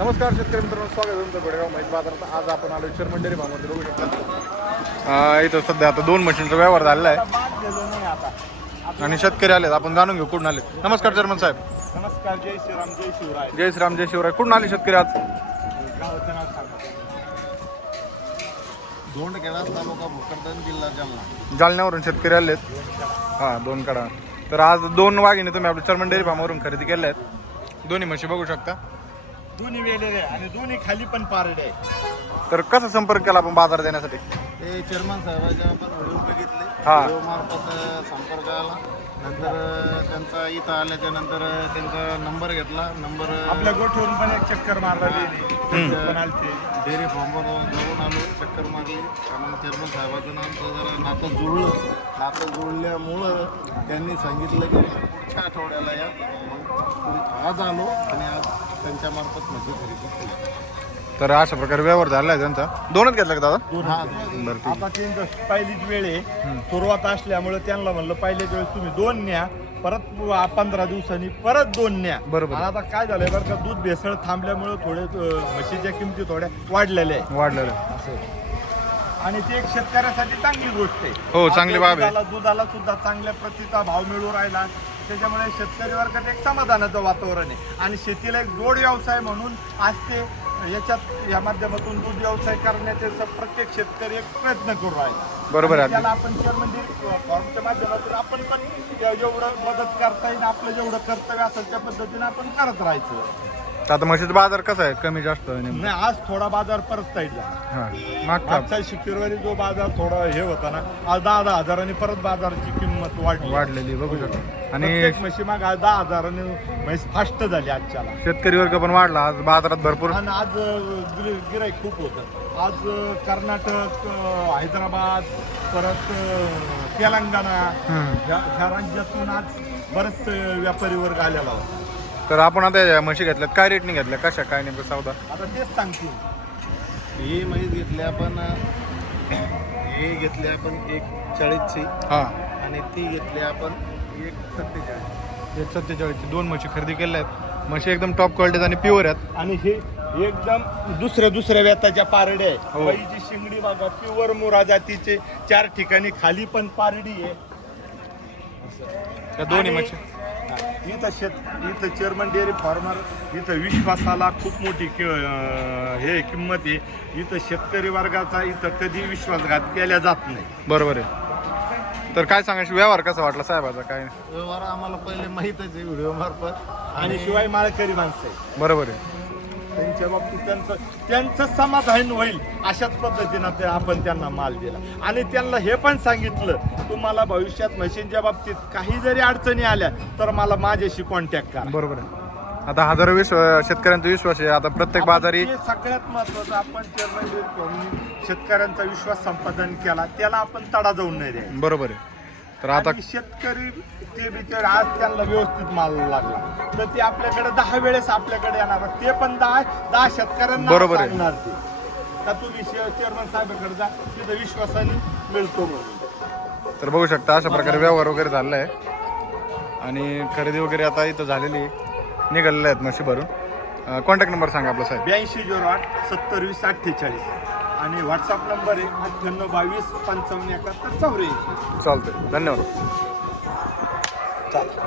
नमस्कार शेतकरी मित्रांनो, स्वागत आहे तुमचं गोडेगाव माहिती बाजारात. आज आपण आलो चर्मन डेअरी फार्मवरती. बघू शकता इथं सध्या आता 2 मशीनचा व्यवहार झालेला आहे आणि शेतकरी आलेत. आपण जाणून घेऊ कुठून आले. नमस्कार चर्मन साहेब. नमस्कार. जय श्रीराम, जय शिवराय. जय श्रीराम, जय शिवराय. कुठून आले शेतकरी आज? गावाचं नाव सांगा. धोंडखेडा तालुका भोकरदन जिल्हा जालना. जालन्यावरून शेतकरी आलेत. हां, 2 कडा. तर आज 2 वाघिणी तुम्ही आपल्या चर्मन डेअरी फार्मवरून खरेदी केल्या आहेत. दोन्ही म्हशी बघू शकता. दोन्ही वेलेले आणि दोन्ही खाली पण पारडे आहे. तर कसा संपर्क केला आपण बाजार देण्यासाठी? ते चेअरमन साहेबांचे आपण व्हिडिओ बघितले. हा. व्हिडिओ मार्फत संपर्क आला. नंतर त्यांचा इथं आल्याच्या नंतर त्यांचा नंबर घेतला. नंबर आपल्या गोठ्यावरून पण एक चक्कर मारला पण आलते. डेअरी फार्मवर जाऊन आलो, चक्कर मारली. आणि चेअरमन साहेबाचं नामचं जरा नातं जुळलं. नातं जुळल्यामुळं त्यांनी सांगितलं की पुढच्या आठवड्याला या. मग आज आलो आणि आज त्यांच्या मार्फत माझी खरेदी केली. तर अशा प्रकारे व्यवहार झाला आहे त्यांचा. 2च घेतला का दादा? हा. बरं, ठीक. आता त्यांचं पहिलीच वेळ आहे, सुरुवात असल्यामुळे त्यांना म्हणलं पहिल्याच वेळेस तुम्ही 2 न्या, परत 15 दिवसांनी परत 2 न्या. बरोबर. आणि आता काय झालंय बरं का, दूध भेसळ थांबल्यामुळे थोडे म्हशीच्या किमती थोड्या वाढलेल्या आहे वाढलेलं आहे. असं. आणि ती एक शेतकऱ्यासाठी चांगली गोष्ट आहे. हो, चांगली बाब आहे. दुधाला सुद्धा चांगल्या प्रतीचा भाव मिळू राहिला. त्याच्यामुळे शेतकरी वर्गात एक समाधानाचं वातावरण आहे. आणि शेतीला एक जोड व्यवसाय म्हणून आज ते या माध्यमातून दूध व्यवसाय करण्याचे प्रत्येक शेतकरी एक प्रयत्न करू राहिला. बरोबर आहे. त्याला आपण चेअरमन डेअरी फार्मच्या माध्यमातून आपण पण जेवढं मदत करता येईल, आपलं जेवढं कर्तव्य असेल त्या पद्धतीने आपण करत राहायचं. तर आता म्हशीचा बाजार कसा आहे? कमी जास्त आहे नेमकं? नाही, आज थोडा बाजार परत टाईट झाला. हां, मागचा मागचा शुक्रवारी जो बाजार थोडा हे होता ना, आज 10 हजारांनी परत बाजाराची किंमत वाढलेली बघू शकतो. आणि प्रत्येक म्हशी माग आज 10 हजारांनी म्हैस फास्ट झाली आजच्याला. शेतकरी वर्ग पण वाढला आज बाजारात भरपूर. आणि आज गिराईक खूप होतं. आज कर्नाटक, हैदराबाद, परत तेलंगणा ह्या राज्यातून आज बरेच व्यापारी वर्ग आलेला होता. तर आपण आता या म्हशी घेतल्यात, काय रेटने घेतल्या, कशा काय नेमकं सौदा? आता तेच सांगतील. ही म्हैस घेतली आपण, हे घेतली आपण 140ची हां, आणि ती घेतली आपण 147. 147ची 2 म्हशी खरेदी केल्या आहेत. म्हशी एकदम टॉप क्वालिटीत आणि प्युअर आहेत. आणि हे एकदम दुसऱ्या व्यताच्या पारडे आहे. हो. बाईची शिंगडी बघा, प्युअर मुरा जातीचे 4 ठिकाणी खाली पण पारडी आहे. त्या दोन्ही आणि म्हशी इथं चेअरमन डेअरी फार्मर, इथं विश्वासाला खूप मोठी हे किंमत आहे. इथं शेतकरी वर्गाचा इथं कधी विश्वासघात केला जात नाही. बरोबर आहे. तर काय सांगायचं, व्यवहार कसा वाटला साहेबाचा? काय व्यवहार आम्हाला पहिले माहीतच आहे व्हिडिओ मार्फत. आणि शिवाय माळकरी माणसं आहे. बरोबर आहे. त्यांच्या बाबतीत त्यांचं समाधान होईल अशाच पद्धतीनं ते आपण त्यांना माल दिला. आणि त्यांना हे पण सांगितलं, तुम्हाला भविष्यात म्हशींच्या बाबतीत काही जरी अडचणी आल्या तर मला माझ्याशी कॉन्टॅक्ट करा. बरोबर आहे. आता हजारो शेतकऱ्यांचा विश्वास आहे. आता प्रत्येक बाजारी हे सगळ्यात महत्वाचं, आपण चेअरमन डेअरी फार्मनी शेतकऱ्यांचा विश्वास संपादन केला, त्याला आपण तडा जाऊन नाही द्यायचा. बरोबर आहे. तर आता आणि शेतकरी ते बिचारे आज त्यांना व्यवस्थित माल लागला तर ते आपल्याकडे 10 वेळेस आपल्याकडे येणार. ते पण 10 शेतकऱ्यांना बरोबर आहे. सांगणार ते का तुम्ही चेअरमन साहेबांकडे जा, तिथं विश्वासाने मिळतो म्हणून. तर बघू शकता अशा प्रकारे व्यवहार वगैरे झालेला आहे आणि खरेदी वगैरे आता इथं झालेली आहे. निघालेल्या आहेत म्हशी भरून. कॉन्टॅक्ट नंबर सांगा आपला साहेब. 8208 70 20 48 आणि व्हॉट्सअप नंबर आहे 98 22 55 71 84. चालतंय, धन्यवाद. चालेल.